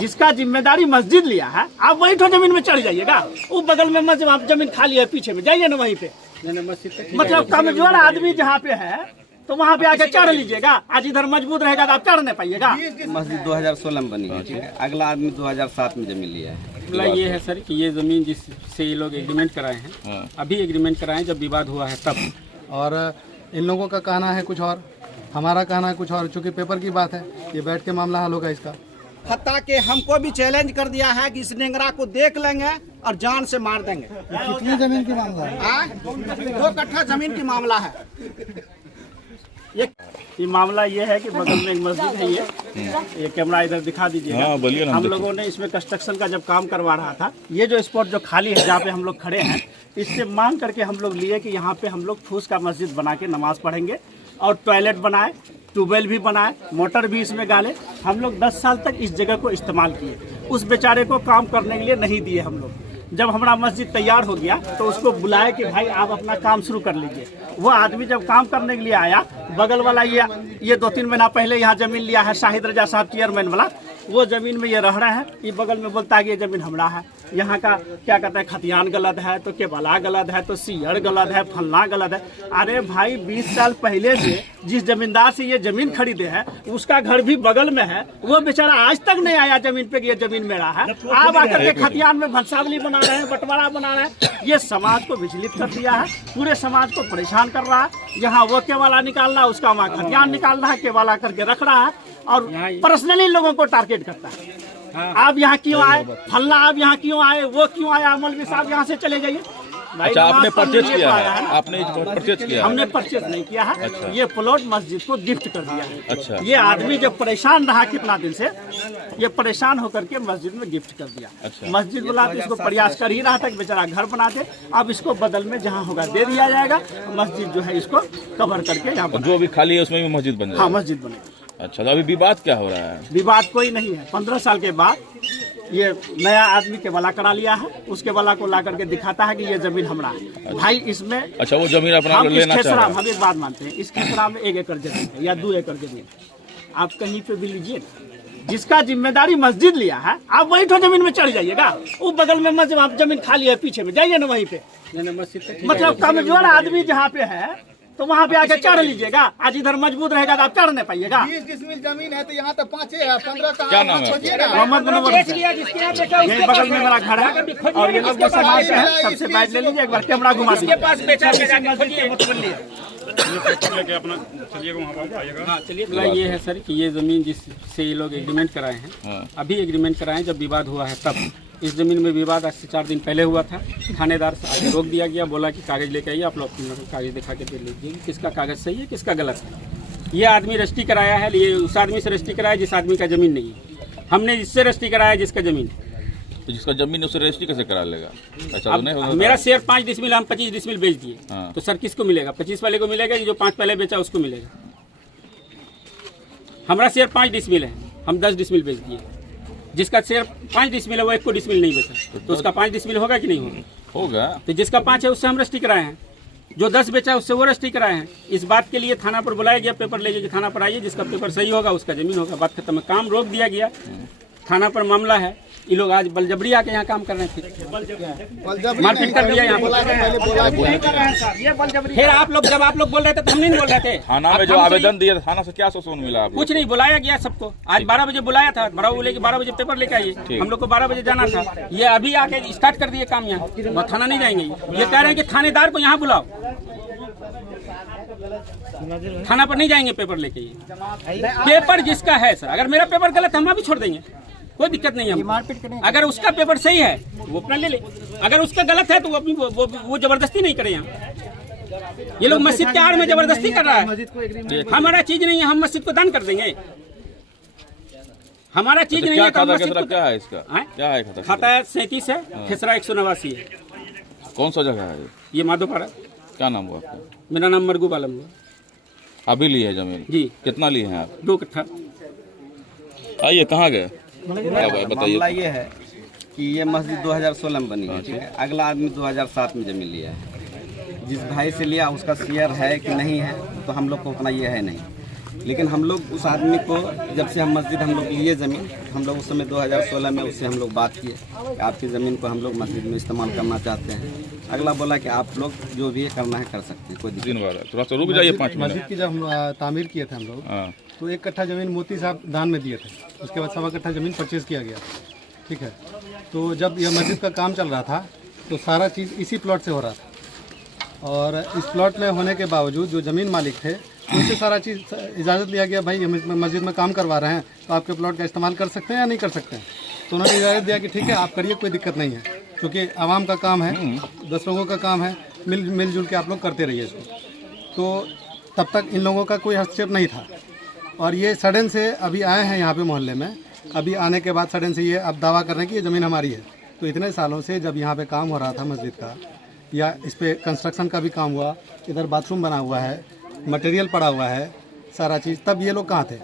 जिसका जिम्मेदारी मस्जिद लिया है, आप वही तो जमीन में चढ़ जाइएगा। वो बगल में मस्जिद, आप जमीन खाली है पीछे में, जाइए ना वहीं पे। मतलब कमजोर आदमी जहाँ पे है तो वहाँ पे आके चढ़ लीजिएगा। आज इधर मजबूत रहेगा तो आप चढ़ नहीं पाइएगा। मस्जिद 2016 में बनी है, ठीक है। अगला आदमी 2007 में जमीन लिया है। मामला ये है सर कि ये ज़मीन जिससे ये लोग एग्रीमेंट कराए हैं, अभी एग्रीमेंट कराए जब विवाद हुआ है तब। और इन लोगों का कहना है कुछ और, हमारा कहना है कुछ और। चूँकि पेपर की बात है, ये बैठ के मामला हल होगा इसका। हत्ता के हमको भी चैलेंज कर दिया है कि इस नेंगरा को देख लेंगे और जान से मार देंगे। कितनी जमीन की मामला है? 2 कट्ठा जमीन की मामला है। ये मामला ये है कि बगल में एक मस्जिद है, ये कैमरा इधर दिखा दीजिएगा। हम लोगों ने इसमें कंस्ट्रक्शन का जब काम करवा रहा था, ये जो स्पॉट जो खाली है जहाँ पे हम लोग खड़े हैं, इससे मांग करके हम लोग लिए कि यहाँ पे हम लोग फूस का मस्जिद बना के नमाज पढ़ेंगे और टॉयलेट बनाए, ट्यूबवेल भी बनाए, मोटर भी इसमें डाले। हम लोग 10 साल तक इस जगह को इस्तेमाल किए, उस बेचारे को काम करने के लिए नहीं दिए हम लोग। जब हमारा मस्जिद तैयार हो गया तो उसको बुलाया कि भाई आप अपना काम शुरू कर लीजिए। वो आदमी जब काम करने के लिए आया, बगल वाला ये 2-3 महीना पहले यहाँ जमीन लिया है शाहिद रजा साहब चेयरमैन वाला, वो जमीन में ये रह रहे हैं। ये बगल में बोलता है कि ये जमीन हमारा है। यहाँ का क्या कहते हैं, खतियान गलत है तो केबला गलत है तो सीयर गलत है, फलना गलत है। अरे भाई 20 साल पहले से जिस जमींदार से ये जमीन खरीदे हैं उसका घर भी बगल में है, वो बेचारा आज तक नहीं आया जमीन पे कि ये जमीन मेरा है। आप आकर के खतियान में भंसावली बना रहे हैं, बंटवारा बना रहे हैं। ये समाज को विचलित कर दिया है, पूरे समाज को परेशान कर रहा है। यहाँ वो केवाला निकाल रहा है, उसका वहाँ खतियान निकाल रहा है, केवाला करके रख रहा है और पर्सनली लोगों को टारगेट करता है। आप यहाँ क्यों आए, फलना आप यहाँ क्यों आए, वो क्यों आया, मौलवी साहब यहाँ से चले जाइए। अच्छा, आपने परचेज किया है? आपने परचेज किया? हमने परचेज नहीं किया है। अच्छा। ये प्लॉट मस्जिद को गिफ्ट कर दिया है। अच्छा। ये आदमी जब परेशान रहा कितना दिन से, ये परेशान होकर के मस्जिद में गिफ्ट कर दिया। अच्छा। मस्जिद वाला तो इसको प्रयास कर ही रहा था कि बेचारा घर बना दे। अब इसको बदल में जहाँ होगा दे दिया जाएगा। मस्जिद जो है इसको कवर करके यहाँ जो अभी खाली है उसमें भी मस्जिद बन जाएगी? हाँ, मस्जिद बनेगी। अच्छा, तो अभी विवाद क्या हो रहा है? विवाद कोई नहीं है। 15 साल के बाद ये नया आदमी के वाला करा लिया है, उसके वाला को ला करके दिखाता है कि ये जमीन हमारा है। भाई इसमें अच्छा, वो जमीन अपना हम लेना चाह रहा है। हम एक बात मानते हैं, इस खेसरा में 1 एकड़ जमीन है या 2 एकड़ जमीन, आप कहीं पे भी लीजिए। जिसका जिम्मेदारी मस्जिद लिया है, आप वही तो जमीन में चढ़ जाइएगा। वो बगल में मस्जिद, आप जमीन खाली है पीछे में, जाइए ना वहीं पे। मतलब कमजोर आदमी जहाँ पे है तो वहाँ पे आके चढ़ लीजिएगा। आज इधर मजबूत रहेगा तो आप चढ़ नहीं पाइएगा। 20 डिसमिल जमीन है तो यहाँ तो 5 है, 15 का क्या नाम है? मोहम्मद मनोवर। यही बगल में मेरा घर है और ये लोग जो समाज से है सबसे बैठ ले लीजिए, एक बार कैमरा घुमा दीजिए। मामला ये है सर कि ये ज़मीन जिससे ये लोग एग्रीमेंट कराए हैं, अभी एग्रीमेंट कराए जब विवाद हुआ है तब। इस ज़मीन में विवाद आज से 4 दिन पहले हुआ था। थानेदार से आगे रोक दिया गया, बोला कि कागज़ लेके आइए, आप लोग कागज़ दिखा के दे लीजिए किसका कागज़ सही है किसका गलत है। ये आदमी रजिस्ट्री कराया है, ये उस आदमी से रजिस्ट्री कराया जिस आदमी का ज़मीन नहीं है। हमने इससे रजिस्ट्री कराया जिसका ज़मीन है। तो जिसका जमीन उससे रजिस्ट्री कैसे करा लेगा? अच्छा, तो नहीं मेरा शेयर 5 डिसमिल, हम 25 डिसमिल बेच दिए। हाँ। तो सर किसको मिलेगा? 25 वाले को मिलेगा, जो 5 पहले बेचा उसको मिलेगा। हमारा शेयर 5 डिसमिल है, हम 10 डिसमिल बेच दिए। जिसका शेयर 5 डिसमिल है वो 1 को डिसमिल नहीं बेचा, तो उसका 5 डिसमिल होगा कि नहीं होगा? होगा। तो जिसका 5 है उससे हम रजिस्ट्री कराए हैं, जो 10 बेचा है उससे वो रजिस्ट्री कराए हैं। इस बात के लिए थाना पर बुलाया गया, पेपर ले थाना पर आइए, जिसका पेपर सही होगा उसका जमीन होगा, बात खत्म है। काम रोक दिया गया, थाना पर मामला है। ये लोग आज बलजबरी आके यहाँ काम कर रहे थे, मारपीट कर दिया यहाँ। फिर आप लोग जब आप लोग बोल रहे थे तो हम नहीं बोल रहे थे। थाना में जो आवेदन दिया था, थाना से क्या सूचना मिला? कुछ नहीं, बुलाया गया सबको। आज 12 बजे बुलाया था, बोले कि 12 बजे पेपर लेके आइए। हम लोग को 12 बजे जाना था। ये अभी आके स्टार्ट कर दिए काम यहाँ, वो थाना नहीं जाएंगे। ये कह रहे हैं कि थानेदार को यहाँ बुलाओ, थाना पर नहीं जाएंगे पेपर लेके। पेपर जिसका है सर, अगर मेरा पेपर गलत हम भी छोड़ देंगे, कोई दिक्कत नहीं है। अगर उसका पेपर सही है वो अपना ले ले, अगर उसका गलत है तो वो अपनी वो जबरदस्ती नहीं करे यहाँ। ये लोग मस्जिद के आड़ में जबरदस्ती कर रहा है। हमारा चीज नहीं है, हम मस्जिद को दान कर देंगे। हमारा चीज नहीं है तो हम मस्जिद को। क्या है इसका? क्या है खाता? खाता है 37 है, खेसरा 189 है। कौन सा जगह है ये? माधोपाड़ा। क्या नाम हुआ आपका? मेरा नाम मरगूब आलम हुआ। अभी ली है जमीन? जी। कितना लिए हैं आप? 2 कट्ठा। आइए, कहाँ गए? मामला ये है कि ये मस्जिद 2016 में बनी है, ठीक है। अगला आदमी 2007 में जमीन लिया है। जिस भाई से लिया उसका शेयर है कि नहीं है तो हम लोग को उतना ये है नहीं। लेकिन हम लोग उस आदमी को जब से हम मस्जिद हम लोग लिए ज़मीन, हम लोग उस समय 2016 में उससे हम लोग बात किए कि आपकी ज़मीन को हम लोग मस्जिद में इस्तेमाल करना चाहते हैं। अगला बोला कि आप लोग जो भी करना है कर सकते हैं, कोई दिक्कत दिन भर थोड़ा सा रुक जाइए 5 मस्जिद मिनट। की जब हम तामीर किए थे हम लोग, हाँ तो 1 कट्ठा ज़मीन मोती साहब दान में दिए थे। उसके बाद 1.25 कट्ठा ज़मीन परचेज़ किया गया, ठीक है। तो जब यह मस्जिद का काम चल रहा था तो सारा चीज़ इसी प्लॉट से हो रहा था, और इस प्लॉट में होने के बावजूद जो ज़मीन मालिक थे उनसे सारा चीज़ इजाज़त लिया गया, भाई हम इसमें मस्जिद में काम करवा रहे हैं तो आपके प्लॉट का इस्तेमाल कर सकते हैं या नहीं कर सकते हैं। तो उन्होंने इजाज़त दिया कि ठीक है आप करिए, कोई दिक्कत नहीं है, क्योंकि आवाम का काम है, 10 लोगों का काम है, मिलजुल के आप लोग करते रहिए इसको। तो तब तक इन लोगों का कोई हस्तक्षेप नहीं था, और ये सडन से अभी आए हैं यहाँ पे मोहल्ले में। अभी आने के बाद सडन से ये अब दावा कर रहे हैं कि ये ज़मीन हमारी है। तो इतने सालों से जब यहाँ पे काम हो रहा था मस्जिद का, या इस पे कंस्ट्रक्शन का भी काम हुआ, इधर बाथरूम बना हुआ है, मटेरियल पड़ा हुआ है, सारा चीज़, तब ये लोग कहाँ थे।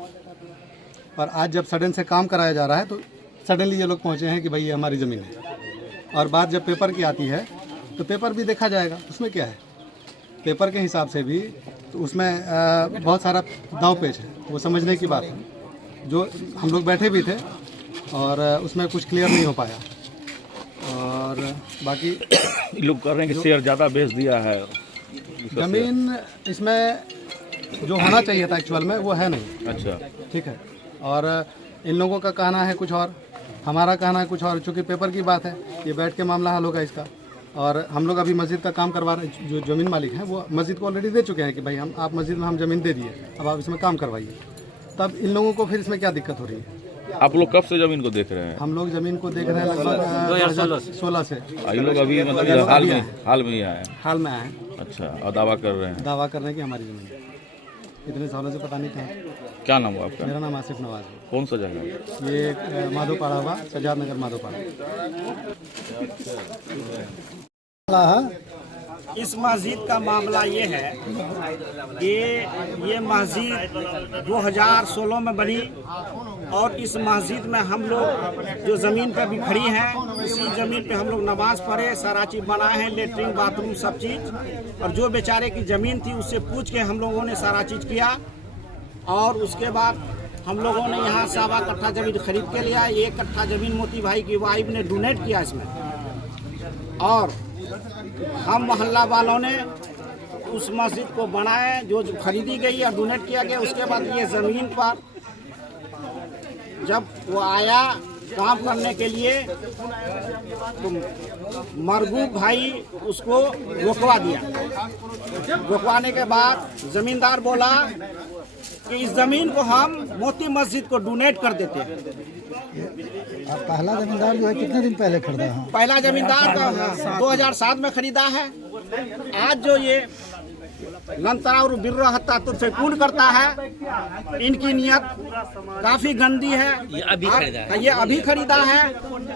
और आज जब सडन से काम कराया जा रहा है तो सडनली ये लोग पहुँचे हैं कि भाई ये हमारी ज़मीन है। और बात जब पेपर की आती है तो पेपर भी देखा जाएगा, उसमें क्या है, पेपर के हिसाब से भी तो उसमें बहुत सारा दाव पेच है, वो समझने की बात है। जो हम लोग बैठे भी थे और उसमें कुछ क्लियर नहीं हो पाया। और बाकी लोग कर रहे हैं कि शेयर ज़्यादा बेच दिया है, ज़मीन इसमें जो होना चाहिए था एक्चुअल में वो है नहीं, अच्छा ठीक है। और इन लोगों का कहना है कुछ और, हमारा कहना है कुछ और। चूँकि पेपर की बात है, ये बैठ के मामला हल होगा इसका। और हम लोग अभी मस्जिद का काम करवा रहे हैं, जो ज़मीन मालिक हैं वो मस्जिद को ऑलरेडी दे चुके हैं कि भाई हम आप मस्जिद में हम ज़मीन दे दिए, अब आप इसमें काम करवाइए। तब इन लोगों को फिर इसमें क्या दिक्कत हो रही है। आप लोग कब से ज़मीन को देख रहे हैं? हम लोग ज़मीन को देख रहे हैं लगभग 2016 से। ये लोग अभी मतलब हाल में ही आए हैं? हाल में आए हैं। अच्छा, और दावा कर रहे हैं? दावा कर रहे हैं कि हमारी ज़मीन है। इतने सालों से पता नहीं था। क्या नाम हुआ आपका? मेरा नाम आसिफ नवाज है। कौन सा जगह? ये माधोपाड़ा हुआ, सजाद नगर माधोपाड़ा। इस मस्जिद का मामला ये है कि ये मस्जिद 2016 में बनी, और इस मस्जिद में हम लोग जो ज़मीन पे भी खड़ी हैं, इसी ज़मीन पे हम लोग नमाज पढ़े, सारा चीज़ बनाए हैं, लेटरिन बाथरूम सब चीज़। और जो बेचारे की ज़मीन थी उससे पूछ के हम लोगों ने सारा चीज़ किया। और उसके बाद हम लोगों ने यहाँ 1.25 कट्ठा ज़मीन खरीद के लिया। 1 कट्ठा ज़मीन मोती भाई की वाइफ ने डोनेट किया इसमें, और हम मोहल्ला वालों ने उस मस्जिद को बनाए, जो खरीदी गई और डोनेट किया गया। उसके बाद ये ज़मीन पर जब वो आया काम करने के लिए तो मरगूब भाई उसको रोकवा दिया। रोकवाने के बाद ज़मींदार बोला कि इस ज़मीन को हम मोती मस्जिद को डोनेट कर देते हैं। पहला जमींदार जो है कितने दिन पहले खरीदा है? पहला जमींदार का 2007 में खरीदा है। आज जो ये लंतरा और बिर्रा हत्ता तुझसे पूर्ण करता है, इनकी नियत काफी गंदी है। ये अभी खरीदा है,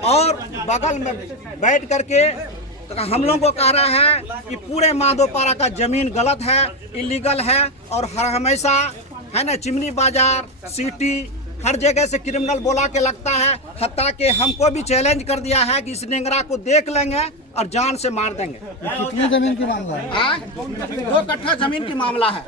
और बगल में बैठ करके तो हम लोगों को कह रहा है कि पूरे माधोपाड़ा का जमीन गलत है, इलीगल है, और हर हमेशा है ना चिमनी बाजार सिटी हर जगह से क्रिमिनल बोला के लगता है। हत्ता के हमको भी चैलेंज कर दिया है कि इस नेंगरा को देख लेंगे और जान से मार देंगे। कितनी जमीन की मामला है? 2 कट्ठा जमीन की मामला है।